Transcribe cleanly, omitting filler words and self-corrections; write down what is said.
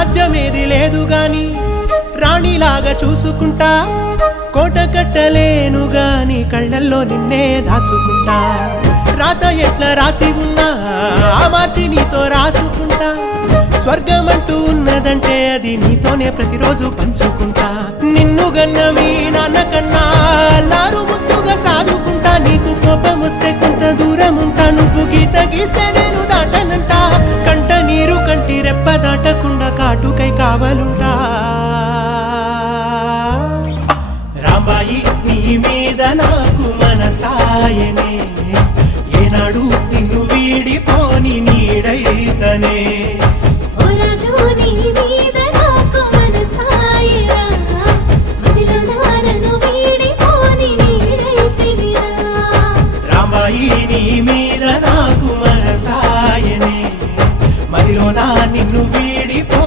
రాజ్యమేది లేదు గాని రాణిలాగా చూసుకుంటా కోట కట్టలేను గాని కళ్ళల్లో నిన్నే దాచుకుంటా రాత ఎట్లా రాసి ఉన్నా ఆ మార్చి నీతో రాసుకుంటా స్వర్గమంటూ ఉన్నదంటే అది నీతోనే ప్రతిరోజు పంచుకుంటా నిన్ను గన్నవి నాన్నకన్నా లారు ముద్దుగా సాదుకుంటా నీకు కోపం వస్తే కొంత దూరం ఉంటా నువ్వు గీత గీస్తే నేను దాటనంట కంట నీరు కంటి రెప్ప దాటకుండా కాటుకై కావలుంటా రాంబాయి నీ మీద నాకు మనసాయనే ఏనాడు నిన్ను వీడిపోని నీడైతనే